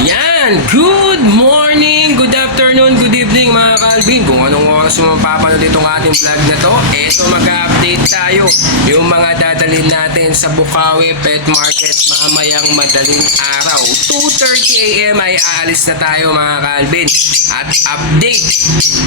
Yan! Good morning, good afternoon, good evening mga Calvin. Kung anong oras mo mapapanood itong ating vlog na to, eto mag-update tayo. Yung mga dadalhin natin sa Bukawi Pet Market mamayang madaling araw. 2:30 AM ay aalis na tayo mga Calvin. At update,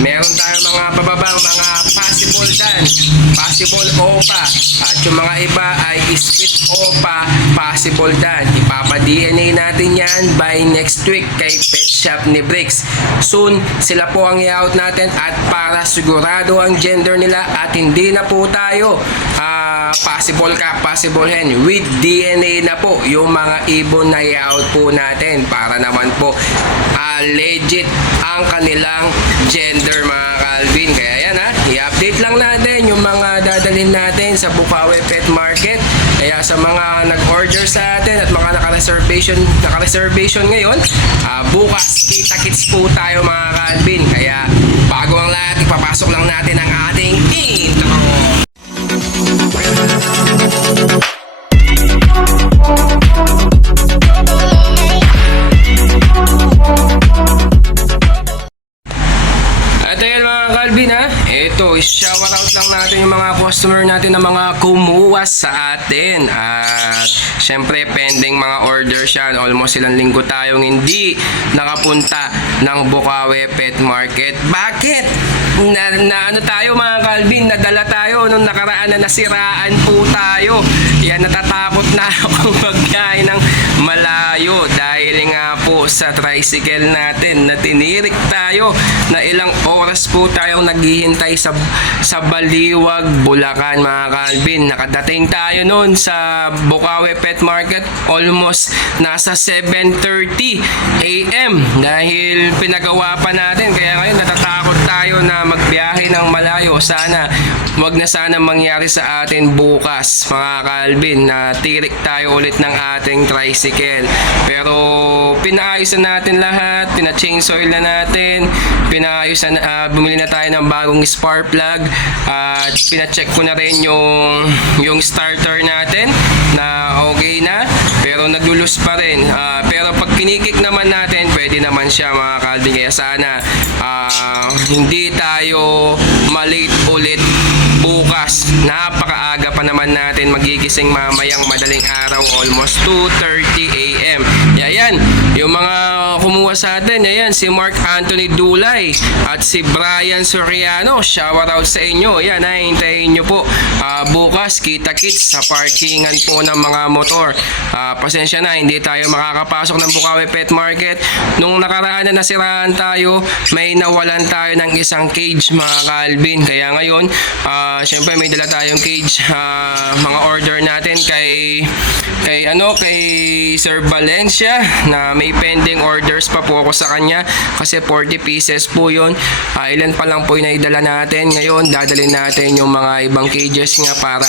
meron tayong mga bababang mga possible dan, possible OPA. At yung mga iba ay split OPA, possible dan. Ipapa-DNA natin yan by next week kay Pet Shop ni Bricks. Soon, sila po ang i-out natin at para sigurado ang gender nila at hindi na po tayo possible ka, possible hen with DNA na po yung mga ibon na i-out po natin para naman po legit ang kanilang gender mga Calvin. Kaya yan i-update lang natin yung mga dadalhin natin sa Bukawi Pet Market. Kaya sa mga nag-order sa atin at mga naka-reservation ngayon, bukas kita-kits po tayo mga Calvin. Kaya bago ang lahat, ipapasok lang natin ang ating intro. At ayan mga Calvin ito, shout out lang natin yung mga customer natin na mga kumuha sa atin. At syempre pending mga orders yan. Almost ilang linggo tayong hindi nakapunta ng Bukawi Pet Market. Bakit? Na ano tayo mga Calvin, nadala tayo nung nakaraan na nasiraan po tayo. Yan, natatakot na akong magkain ng malayo dahil nga po sa tricycle natin na tinirik tayo na ilang oras po tayong naghihintay sa Baliwag, Bulacan mga Calvin. Nakadating tayo noon sa Bukawi Pet Market almost nasa 7:30 AM dahil pinagawa pa natin. Kaya ngayon natatakot tayo na magbiyahe ng malayo. Wag na sana mangyari sa atin bukas mga Calvin na tirik tayo ulit ng ating tricycle. Pero pinaayos na natin lahat, pina-change oil na natin, bumili na tayo ng bagong spark plug at pina-check ko na rin yung starter natin na okay na pero naglulus pa rin. Pero pag kinikik naman natin, pwede naman siya mga Calvin. Kaya sana hindi tayo malate ulit bukas. Napakaaga pa naman natin magigising mamayang madaling araw, almost 2:30 AM. Yan, yung mga kumuha sa atin, yan, si Mark Anthony Dulay at si Brian Soriano. Shout out sa inyo. Yan, hintayin nyo po. Bukas, kita-kits sa parkingan po ng mga motor. Pasensya na, hindi tayo makakapasok ng Bukawi Pet Market. Nung nakaraan na nasiraan tayo, may nawalan tayo ng isang cage mga Calvin. Kaya ngayon, syempre may dala tayong cage. Mga order natin kay Sir Valencia na may pending orders pa po ako sa kanya kasi 40 pieces po yun. Ilan pa lang po yung naidala natin. Ngayon dadalhin natin yung mga ibang cages nga para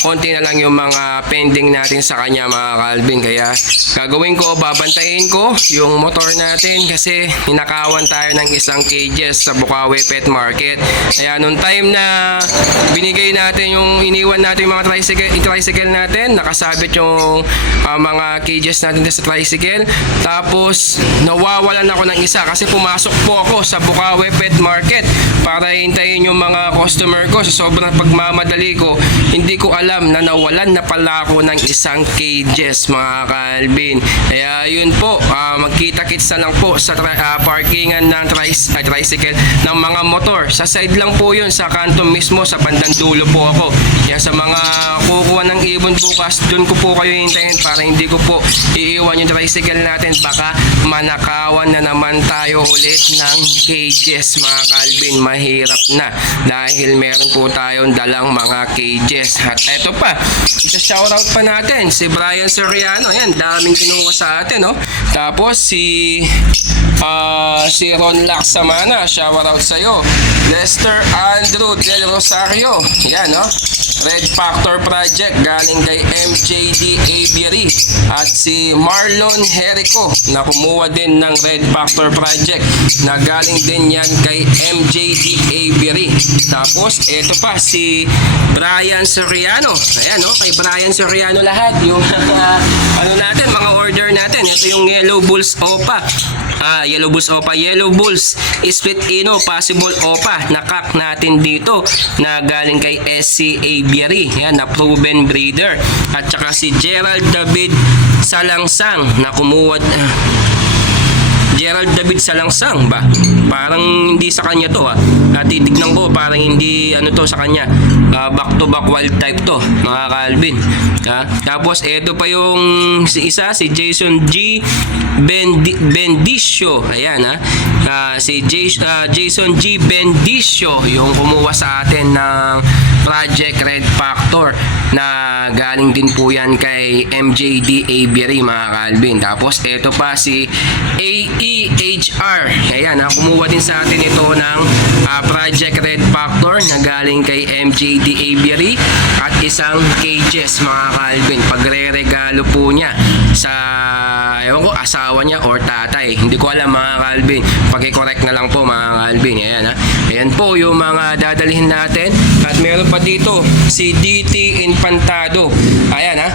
konti na lang yung mga pending natin sa kanya mga Calvin. Kaya gagawin ko, babantayin ko yung motor natin kasi ninakawan tayo ng isang cages sa Bukawi Pet Market. Kaya nung time na binigay natin yung iniwan natin yung mga tricycle natin, nakasabit yung mga cages natin sa tricycle. Tapos nawawalan ako ng isa kasi pumasok po ako sa Bukawi Pet Market para hintayin yung mga customer ko. Sa sobrang pagmamadali ko, hindi ko alam na nawalan na pala ako ng isang cages mga Calvin. Kaya yun po, magkita-kits na lang po sa parkingan ng tricycle ng mga motor. Sa side lang po yun, sa kanto mismo, sa bandang dulo po ako. Yan, sa mga kukuha ng ibon bukas, dun ko po kayo hintayin para hindi ko po iiwan yung tricycle natin. Baka manakawan na naman tayo ulit ng cages mga Calvin. Mahirap na dahil meron po tayong dalang mga cages. At eto pa, isa-shoutout pa natin si Brian Soriano. Ayan, daming kinuha sa atin, Tapos si Ron Laksamana, shoutout sa'yo. Lester Andrew Del Rosario, yan, Red Factor Project galing kay MJD Aviary. At si Marlon Jerico na kumuha din ng Red Factor Project na galing din yan kay MJD Aviary. Tapos eto pa si Brian Soriano. Ayan, kay Brian Soriano lahat yung mga order natin. Ito ito yung Yellow Bulls Opa. Yellow Bulls Opa, Yellow Bulls Split Ino, possible Opa. Nakak natin dito na galing kay SC Aviary. Yan, na proven breeder. At saka si Gerald David Salangsang na kumuha. Gerald David Salangsang ba? Parang hindi sa kanya to titignan ko, parang hindi ano to sa kanya. Back to back wild type to, mga Calvin. Tapos ito pa yung si Jason G. Bendicio. Ayan si Jason G. Bendicio yung kumuha sa atin ng Project Red Factor na galing din po yan kay MJD Aviary, mga Calvin. Tapos ito pa si AEHR. Ayan kumuha din sa atin ito ng Project Red Factor na galing kay MJD Aviary at isang cages, mga Calvin. Pagre-regalo po niya sa ewan ko, asawa niya or tatay. Hindi ko alam, mga Calvin. Pag-correct na lang po, mga Calvin. Ayan po yung mga dadalhin natin. At meron pa dito si DT Infantado. Ayan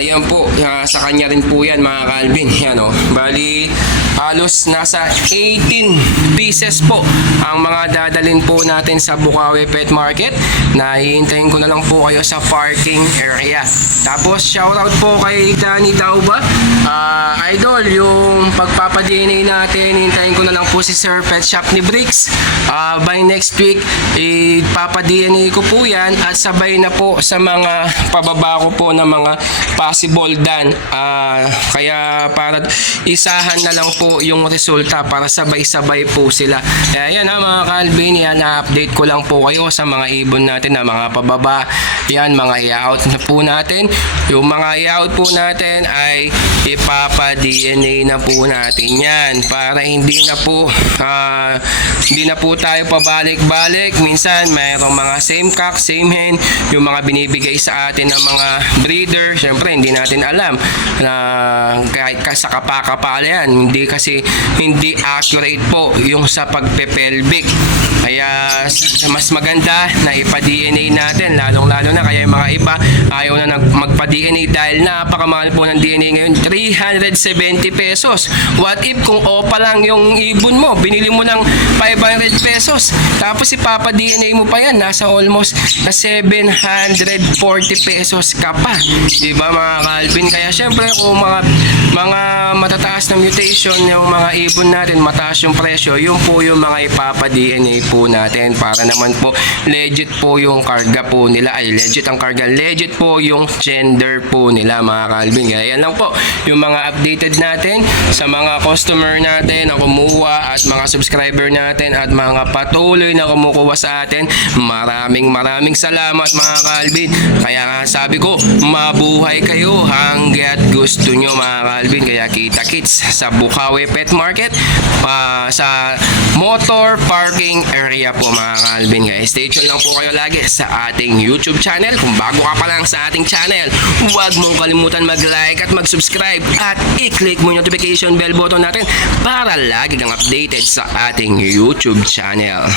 yan po, sa kanya rin po yan, mga Calvin. Yan bali halos nasa 18 pieces po ang mga dadalhin po natin sa Bukawi Pet Market. Hihintayin ko na lang po kayo sa parking area. Tapos shoutout po kay Danny Dauba. Idol, yung pagpapa-DNA natin, hintayin ko na lang po si Sir Pet Shop ni Bricks. By next week, ipapa-DNA ko po yan at sabay na po sa mga pababa ko po ng mga possible done. Kaya para isahan na lang po yung resulta para sabay-sabay po sila. Yan mga Calvin, na-update ko lang po kayo sa mga ibon natin na mga pababa. Yan, mga i-out na po natin. Yung mga i-out po natin ay ipapa-DNA na po natin yan para hindi na po tayo pabalik-balik. Minsan mayroong mga same cock, same hen, yung mga binibigay sa atin ng mga breeder. Syempre hindi natin alam na kahit sa kapakapala yan, hindi accurate po yung sa pagpe-pelvic. Kaya mas maganda na ipa-DNA natin, lalong-lalo na kaya yung mga iba ayaw na magpa-DNA dahil napakamahal po ng DNA ngayon, 370 pesos. What if kung opa lang yung ibon mo, binili mo ng 500 pesos, tapos ipapa-DNA mo pa yan, nasa almost 740 pesos ka pa. Diba, mga Calvin? Kaya syempre kung mga matataas na mutation yung mga ibon natin, mataas yung presyo, yun po yung mga ipapa-DNA po natin para naman po legit po yung karga po nila, legit ang karga, legit po yung gender po nila, mga Calvin. Kaya yan lang po yung mga updated natin sa mga customer natin na kumuha at mga subscriber natin at mga patuloy na kumukuha sa atin. Maraming salamat, mga Calvin. Kaya nga sabi ko, mabuhay kayo hanggat gusto nyo, mga Calvin. Kaya kita-kits sa Bukawi Pet Market, sa motor parking area po, mga Calvin. Kaya stay tuned lang po kayo lagi sa ating YouTube channel. Kung bago ka pa lang sa ating channel, huwag mong kalimutan mag-like at mag-subscribe at i-click mo yung notification bell button natin para lagi kang updated sa ating YouTube channel.